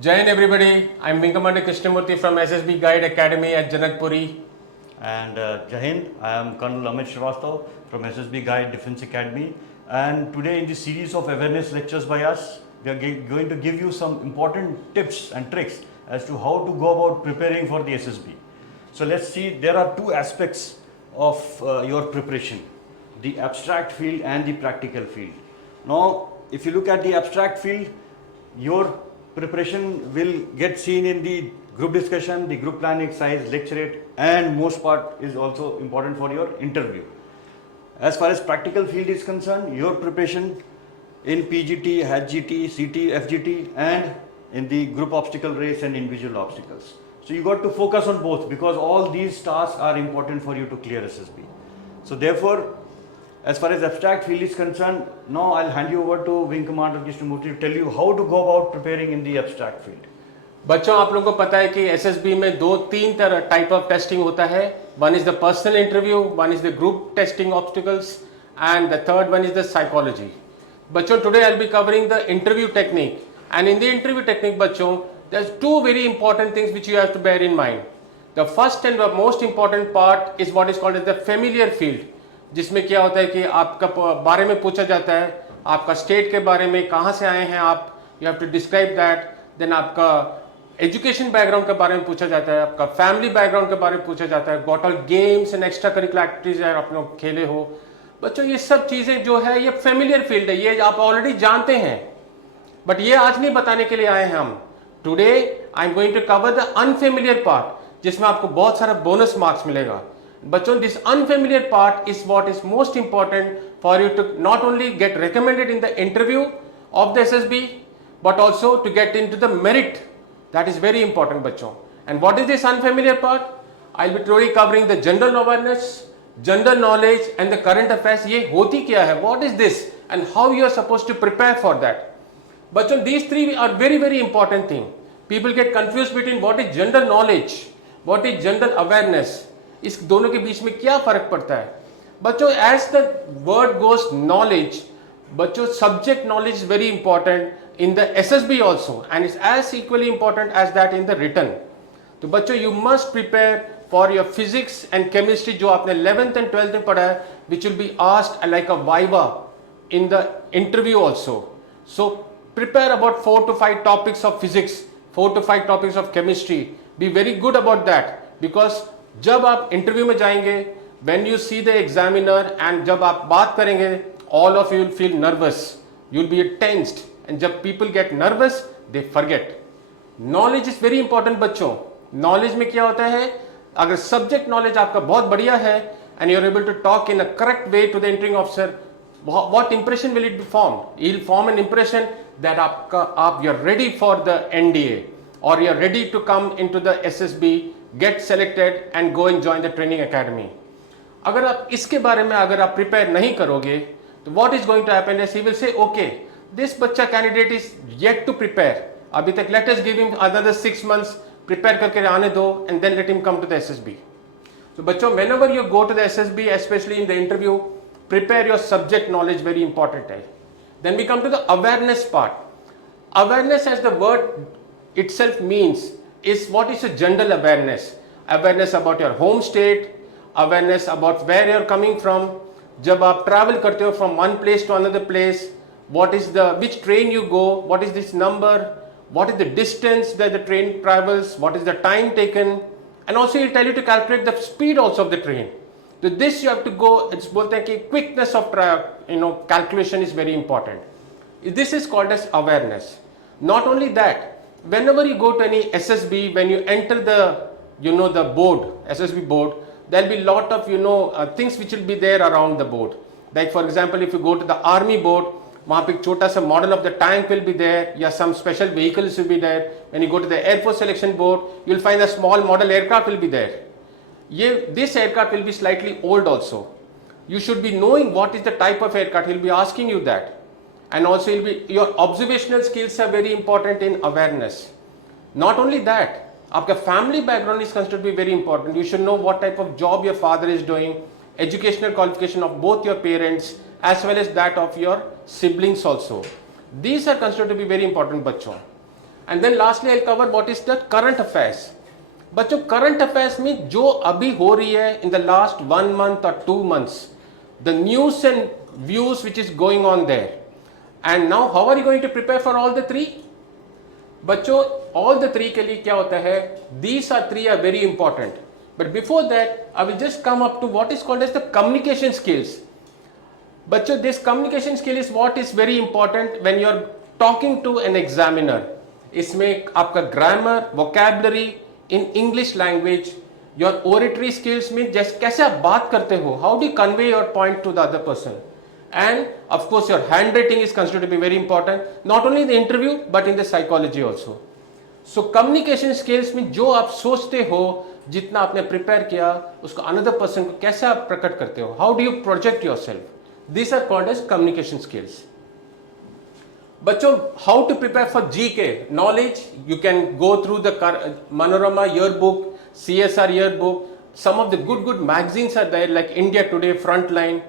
Jai Hind everybody, I'm Wing Commander Krishnamurthy from SSB Guide Academy at Janakpuri. And Jai Hind, I am Colonel Amit Srivastav from SSB Guide Defense Academy. And today in this series of awareness lectures by us, we are going to give you some important tips and tricks as to how to go about preparing for the SSB. So let's see, there are two aspects of your preparation, the abstract field and the practical field. Now, if you look at the abstract field, your preparation will get seen in the group discussion, the group planning exercise, lecturate, and most part is also important for your interview. As far as practical field is concerned, your preparation in PGT, HGT, CT, FGT, and in the group obstacle race and individual obstacles. So you got to focus on both because all these tasks are important for you to clear SSB. So therefore, as far as abstract field is concerned, now I'll hand you over to Wing Commander Krishnamurthy to tell you how to go about preparing in the abstract field. बच्चों आप लोगों को पता है कि SSB में दो तीन तरह टाइप ऑफ टेस्टिंग होता है. One is the personal interview, one is the group testing obstacles and the third one is the psychology. बच्चों today I will be covering the interview technique and in the interview technique बच्चों there's two very important things which you have to bear in mind. The first and the most important part is what is called as the familiar field, जिसमें क्या होता है कि आपका बारे में पूछा जाता है, आपका स्टेट के बारे में, कहाँ से आए हैं आप, you have to describe that. Then आपका एजुकेशन बैकग्राउंड के बारे में पूछा जाता है, आपका फैमिली बैकग्राउंड के बारे में पूछा जाता है, what all games and extra curricular activities आप लोग खेले हो. बच्चों ये सब चीज़ें जो है ये फेमिलियर फील्ड है, ये आप ऑलरेडी जानते हैं, बट ये आज नहीं बताने के लिए आए हैं हम. Today I am going to cover the unfamiliar part, जिसमें आपको बहुत सारा बोनस मार्क्स मिलेगा. बच्चों this unfamiliar part is what is most important for you to not only get recommended in the interview of the SSB but also to get in to the merit. That is very important बच्चों. And what is this unfamiliar part? I will be today covering the general awareness, general knowledge and the current affairs. ये होती क्या है, what is this and how you are supposed to prepare for that. बच्चों these three are very very important thing. People get confused between what is general knowledge, what is general awareness. इस दोनों के बीच में क्या फर्क पड़ता है बच्चों? as the word goes knowledge, बच्चों subject knowledge is very important in the SSB also and is as equally important as that in the written. तो बच्चों you must prepare for your physics and chemistry जो आपने 11th and 12th में पढ़ा है, which will be asked like a viva in the interview also. So prepare about 4 to 5 topics of physics, 4 to 5 topics of chemistry. Be very good about that because जब आप interview में जाएंगे, when you see the examiner and जब आप बात करेंगे, all of you will feel nervous, you will be tensed, and जब people get nervous they forget. Knowledge is very important बच्चों. Knowledge में क्या होता है, अगर subject knowledge आपका बहुत बढ़िया है and you are able to talk in a correct way to the interviewing officer, what impression will it be formed? He'll form an impression that you're ready for the NDA or you're ready to come into the SSB, get selected and go and join the training academy. अगर आप इसके बारे में अगर आप prepare नहीं करोगे तो what is going to happen is he will say okay, this बच्चा candidate is yet to prepare. अभी तक let us give him another 6 months, prepare करके आने दो and then let him come to the SSB. So बच्चों whenever you go to the SSB, especially in the interview, prepare your subject knowledge, very important hai. Then we come to the awareness part. Awareness, as the word itself means, is what is a general awareness. Awareness about your home state, awareness about where you are coming from. जब आप travel करते हो from one place to another place, which train you go, what is this number, what is the distance that the train travels, what is the time taken, and also he'll tell you to calculate the speed also of the train. So this you have to go, it's बोलते हैं कि quickness of calculation is very important. This is called as awareness. Not only that, whenever you go to any SSB, when you enter the board, SSB board, there will be lot of things which will be there around the board. Like for example, if you go to the army board, वहाँ पे एक छोटा सा model of the tank will be there, या some special vehicles will be there. When you go to the Air Force selection board, you will find a small model aircraft will be there. This aircraft will be slightly old also. You should be knowing what is the type of aircraft. He'll be asking you that. And also your observational skills are very important in awareness. Not only that, आपका family background is considered to be very important. You should know what type of job your father is doing, educational qualification of both your parents as well as that of your siblings also. These are considered to be very important बच्चों. And then lastly I cover what is the current affairs. बच्चों current affairs में जो अभी हो रही है in the last 1 month और 2 months, the news and views which is going on there. And now how are you going to prepare for all the three? बच्चों all the three के लिए क्या होता है, these are three are very important. But before that I will just come up to what is called as the communication skills. बच्चों this communication skill is what is very important when you are talking to N examiner. इसमें आपका grammar, vocabulary in English language, your oratory skills में जैसे कैसे आप बात करते हो, how do convey your point to the other person, and of course your handwriting is considered to be very important, not only in the interview but in the psychology also. So communication skills में जो आप सोचते हो, जितना आपने prepare किया, उसको another person को कैसे आप प्रकट करते हो, how do you project yourself, this are called as communication skills. बच्चों how to prepare for GK knowledge, you can go through the Manorama yearbook, CSR yearbook, some of the good magazines are there like India Today, Frontline.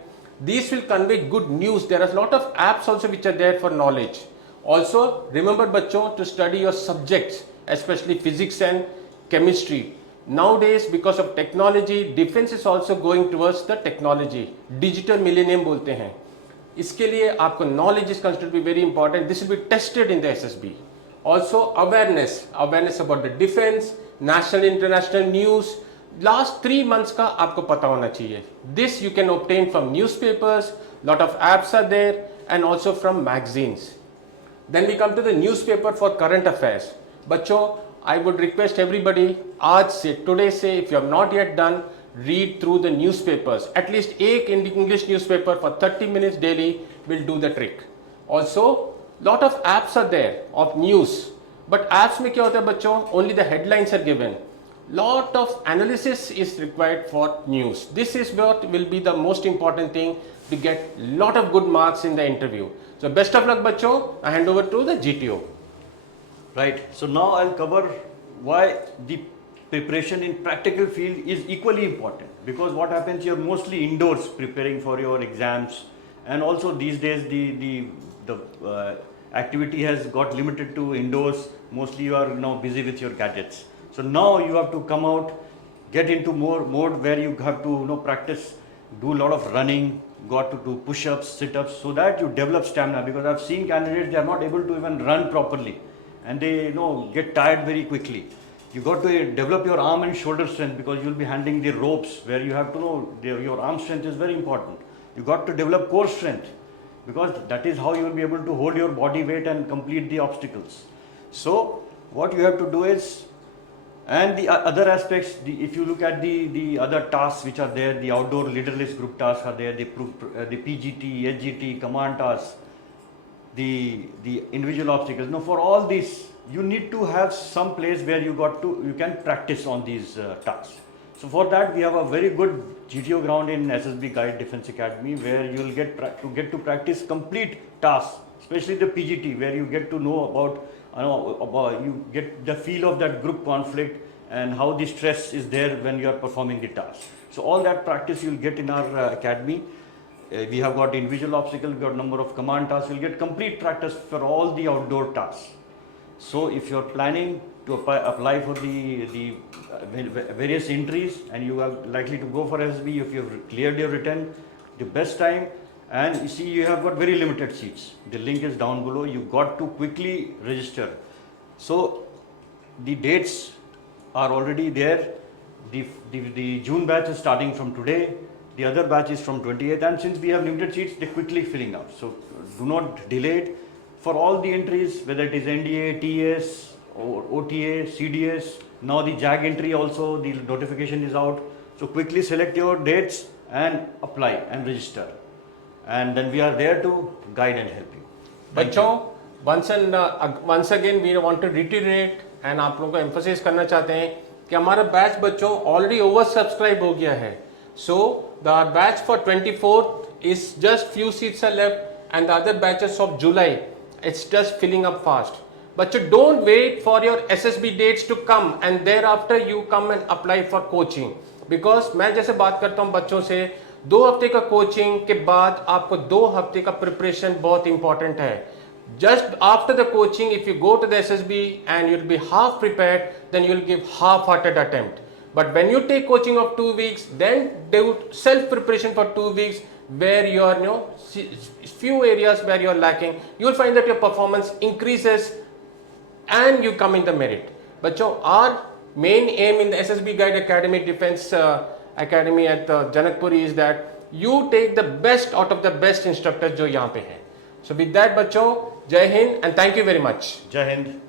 These will convey good news. There are a lot of apps also which are there for knowledge. Also remember बच्चों to study your subjects, especially physics and chemistry. Nowadays because of technology, defense is also going towards the technology. Digital millennium बोलते हैं. इसके लिए आपको knowledge is considered to be very important. This will be tested in the SSB. Also awareness about the defense, national international news. Last 3 months का आपको पता होना चाहिए. This you can obtain from newspapers, lot of apps are there and also from magazines. Then we come to the newspaper for current affairs. बच्चों I would request everybody, आज से today से if you have not yet done, read through the newspapers. At least एक English newspaper for 30 minutes daily will do the trick. Also lot of apps are there of news, but apps में क्या होता है बच्चों, only the headlines are given. Lot of analysis is required for news. This is what will be the most important thing to get lot of good marks in the interview. So best of luck बच्चों. I hand over to the GTO. Right. So now I'll cover why the preparation in practical field is equally important, because what happens, you're mostly indoors preparing for your exams, and also these days the activity has got limited to indoors. Mostly you are now busy with your gadgets. So now you have to come out, get into more mode where you have to practice, do a lot of running, got to do push-ups, sit-ups, so that you develop stamina. Because I've seen candidates, they are not able to even run properly, and they get tired very quickly. You got to develop your arm and shoulder strength, because you'll be handling the ropes where you have to know your arm strength is very important. You got to develop core strength, because that is how you will be able to hold your body weight and complete the obstacles. So what you have to do is, and the other aspects, if you look at the other tasks which are there, the outdoor leaderless group tasks are there, the PGT, HGT, command tasks, the individual obstacles. Now for all these, you need to have some place where you can practice on these tasks. So for that we have a very good GTO ground in SSB Guide Defense Academy, where you will get to practice complete tasks, especially the PGT, where you get to know about you get the feel of that group conflict and how the stress is there when you are performing the task. So all that practice you will get in our academy. We have got individual obstacles, we got number of command tasks. You will get complete practice for all the outdoor tasks. So if you are planning to apply for the various entries, and you are likely to go for SSB, if you have cleared your written, the best time. And you see, you have got very limited seats. The link is down below. You got to quickly register. So the dates are already there. The June batch is starting from today. The other batch is from 28th. And since we have limited seats, they're quickly filling out. So do not delay it. For all the entries, whether it is NDA, TS, or OTA, CDS, now the JAG entry also, the notification is out. So quickly select your dates and apply and register. And then we are there to guide and help you. बच्चों once again we want to reiterate and आप लोगों को emphasize करना चाहते हैं कि हमारा batch बच्चों already oversubscribe हो गया है. So the batch for 24th is just few seats are left, and the other batches of July, it's just filling up fast. बच्चों don't wait for your SSB dates to come and thereafter you come and apply for coaching, because मैं जैसे बात करता हूँ बच्चों से, 2 हफ्ते का कोचिंग के बाद आपको 2 हफ्ते का प्रिपरेशन बहुत इंपॉर्टेंट है. Just after the coaching, if you go to the SSB and you'll be half prepared, then you'll give half-hearted attempt. But when you take coaching of 2 weeks, then do self-preparation for 2 weeks where you are, few areas where you are lacking, you will find that your performance increases and you come in the merit. Bachcho, our main aim in the SSB Guide Academy Defense Academy at Janakpuri is that you take the best out of the best instructors जो यहाँ पे हैं. So with that, बच्चों, Jai Hind and thank you very much. Jai Hind.